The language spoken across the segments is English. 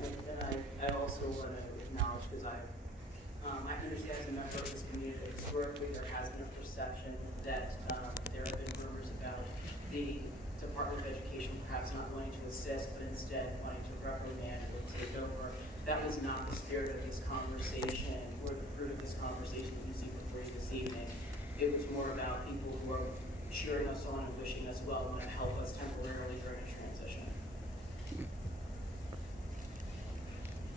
I also want to acknowledge, because I understand as a member of this community that historically there has been a perception that there have been rumors about the Department of Education perhaps not wanting to assist, but instead wanting to reprimand or take over. That was not the spirit of this conversation or the fruit of this conversation that you see before you this evening. It was more about people who are cheering us on and wishing us well and want to help us temporarily during a transition.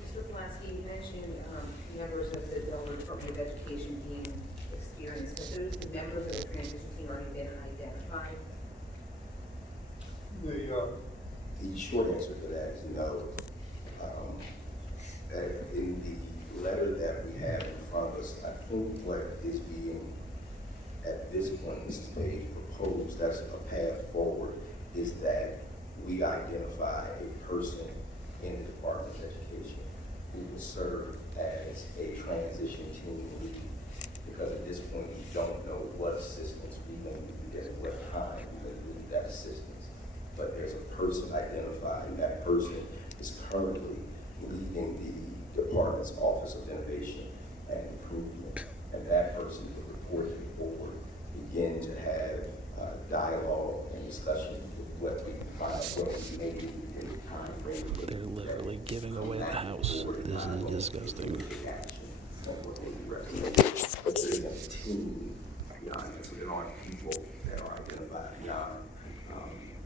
Mr. Pulaski, you mentioned members of the Delaware Department of Education being experienced. Have those the members of the transition team already been identified? The short answer to that is no. In the letter that we have in front of us, I think what is being, at this point in this stage, proposed as a path forward is that we identify a person in the Department of Education who will serve as a transition team lead. Because at this point, we don't know what assistance we're going to be getting, what time we're going to need that assistance. But there's a person identified, and that person is currently leading the Department's Office of Innovation and Improvement. And that person will report to the board, begin to have dialogue and discussion with what we can find, what we may do in the time frame. They're literally giving away the house. This is disgusting. But there's a team beyond that, so there aren't people that are identified beyond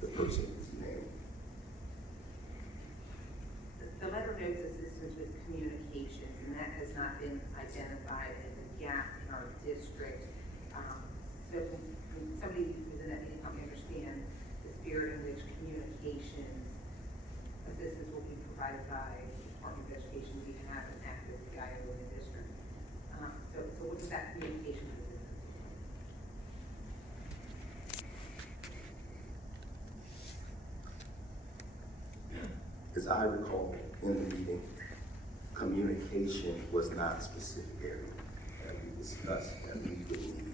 the person name. The letter notes assistance with communications, and that has not been identified as a gap in our district. So when somebody who's in that meeting help me understand the spirit in which communications assistance will be provided by the Department of Education. We have an active DIO in the district. So what is that communications assistance? As I recall, in the meeting, communication was not a specific area that we discussed that we would need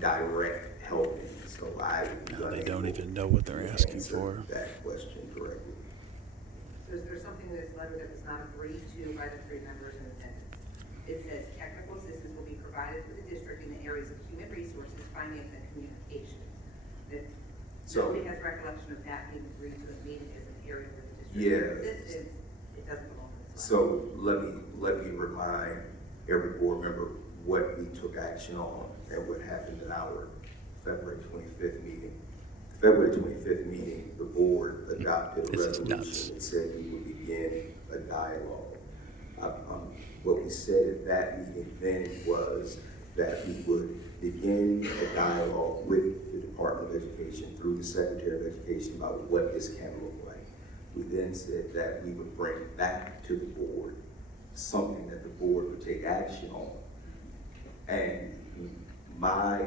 direct help in. So No, they don't even know what they're asking for. That question directly. So is there something in this letter that was not agreed to by the three members in attendance? It says technical assistance will be provided to the district in the areas of human resources, finance, and communications. That nobody has recollection of that being agreed to as meeting as an area where the district assistance, it doesn't belong in this letter. So let me remind every board member what we took action on and what happened in our February 25th meeting. The February 25th meeting, the board adopted a resolution that said we would begin a dialogue. What we said at that meeting then was that we would begin a dialogue with the Department of Education through the Secretary of Education about what this can look like. We then said that we would bring back to the board something that the board would take action on. And my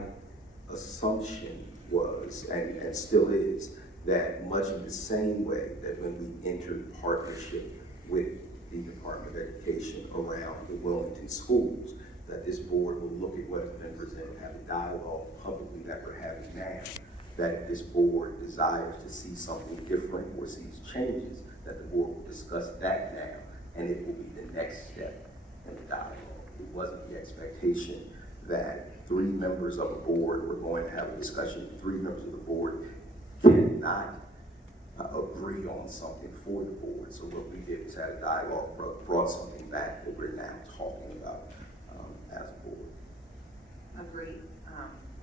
assumption was, and still is, that much in the same way that when we entered partnership with the Department of Education around the Wilmington schools, that this board will look at what has been presented and have a dialogue publicly that we're having now, that if this board desires to see something different or sees changes, that the board will discuss that now, and it will be the next step in the dialogue. It wasn't the expectation that three members of a board were going to have a discussion. Three members of the board cannot agree on something for the board. So what we did was had a dialogue, brought something back that we're now talking about as a board. Agreed.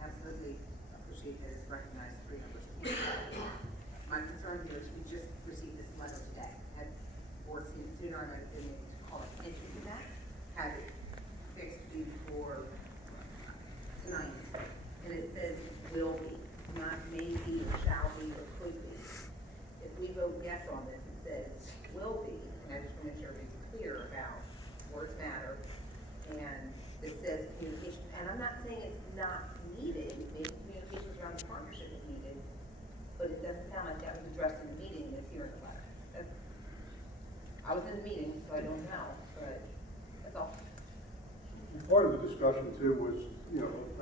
Absolutely appreciate that it's recognized three members. My concern here is we just received this letter today. Had board seen it sooner, and I've been able to call attention to that. Had it fixed before tonight. And it says will be, not maybe, or shall be, or could be. If we vote yes on this, it says will be, and I just want to make sure everybody's clear about words matter, and it says communication, and I'm not saying it's not needed, maybe communications around the partnership is needed, but it doesn't sound like that was addressed in the meeting, and it's here in the letter. I was in the meeting, so I don't know, but that's all. Part of the discussion too was,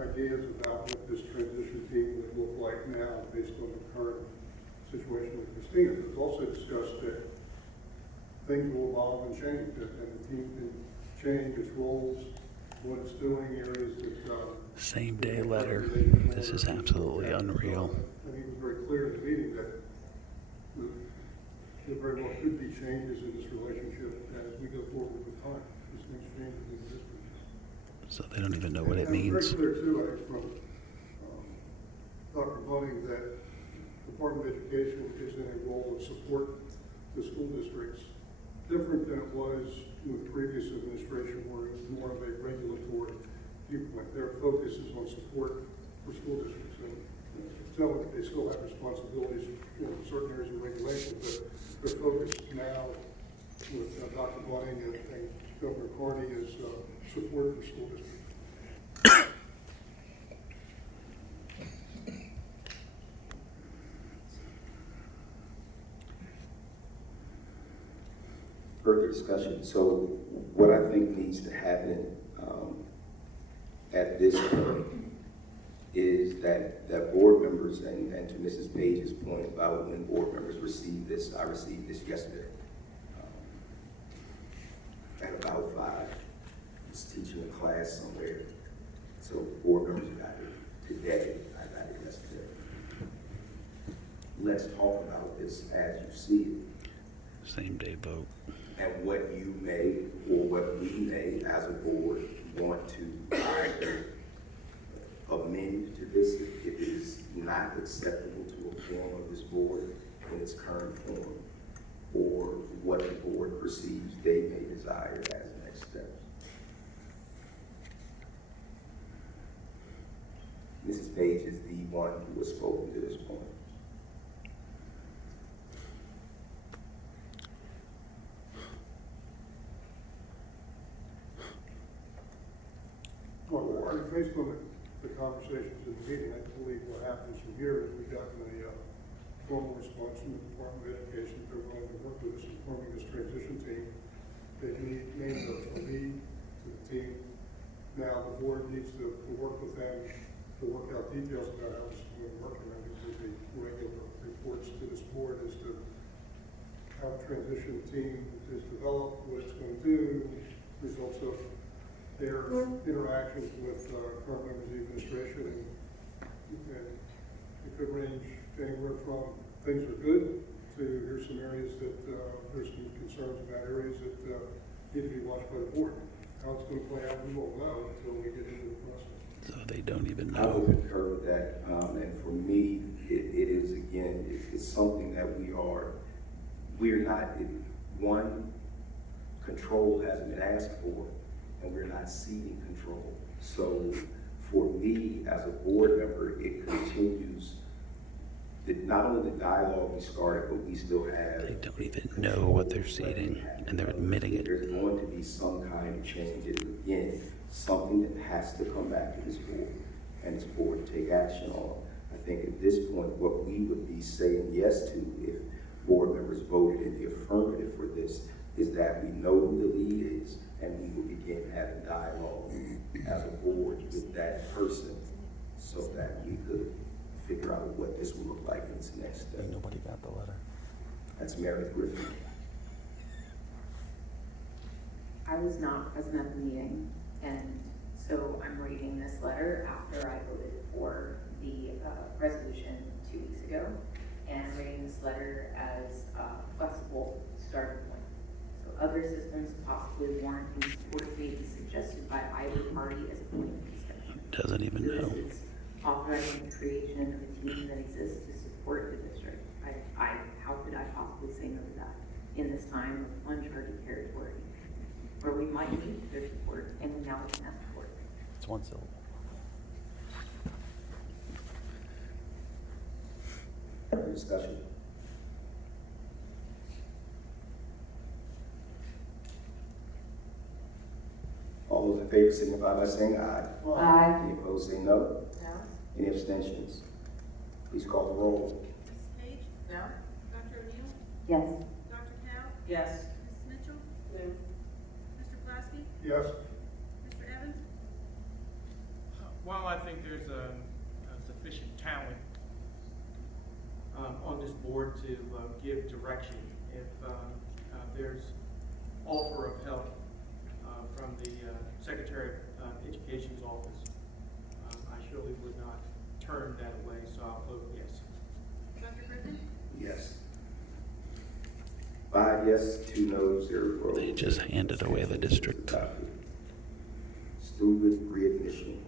ideas about what this transition team would look like now based on the current situation with Christina. It was also discussed that things will evolve and change, and the team can change its roles, what it's doing, areas that, Same day letter. This is absolutely unreal. And he was very clear in the meeting that there very well could be changes in this relationship as we go forward with time. These things change in the district. So they don't even know what it And means. it's very clear too, I think, from Dr. Bunning, that the Department of Education is in a role of support to school districts, different than it was with the previous administration, where it was more of a regulatory viewpoint. Their focus is on support for school districts. And so they still have responsibilities in certain areas of regulation, but their focus now with Dr. Bunning and Governor Carney is support for school districts. Further discussion. So what I think needs to happen at this point is that board members, and to Mrs. Page's point about when board members receive this, I received this yesterday at about 5. I was teaching a class somewhere. So board members got it today. I got it yesterday. Let's talk about this as you see it. Same day vote. And what you may, or what we may, as a board, want to either amend to this if it is not acceptable to a form of this board in its current form, or what the board perceives they may desire as next steps. Mrs. Page is the one who has spoken to this point. Well, I mean, based on the conversations in the meeting, I believe what happens from here is we've gotten a formal response from the Department of Education. They're willing to work with us in forming this transition team. They named us a lead to the team. Now the board needs to work with them to work out details about how this is going to work. And I think there'll be regular reports to this board as to how the transition team is developed, what it's going to do, results of their interactions with current members of the administration, and it could range anywhere from things are good to here's some areas that there's some concerns about areas that need to be watched by the board. How it's going to play out, we won't know until we get into the process. So they don't even I would know. concur with that, and for me, it is again, it's something that we're not, one, control hasn't been asked for, and we're not ceding control. So for me, as a board member, it continues, not only the dialogue we started, but we still have. They don't even know what they're ceding, and they're admitting it. There's going to be some kind of change. It's, again, something that has to come back to this board, and this board to take action on. I think at this point, what we would be saying yes to if board members voted in the affirmative for this is that we know who the lead is, and we will begin having dialogue as a board with that person so that we could figure out what this will look like in its next step. Nobody got the letter. That's Meredith Griffin. I was not present at the meeting, and so I'm reading this letter after I voted for the resolution 2 weeks ago, and I'm reading this letter as a flexible starting point. So other systems possibly warrant the support may be suggested by either party as a point of discussion. Doesn't even know. This is authorizing the creation of a team that exists to support the district. How could I possibly say no to that in this time of uncharted territory, where we might need their support and we now can ask for it? It's one syllable. Further discussion? All those in favor signify by saying aye. Aye. Any opposed, say no. No? Any abstentions? Please call the roll. Mrs. Page? No? Dr. O'Neill? Yes. Dr. Powell? Yes. Mrs. Mitchell? No. Mr. Plasky? Yes, Mr. Evans? While I think there's a sufficient talent on this board to give direction, if there's offer of help from the Secretary of Education's office, I surely would not turn that away, so I'll vote yes. Dr. Griffin? Yes. 5 yes, 2 no's, 0 opposed. They just handed away the district. Student readmission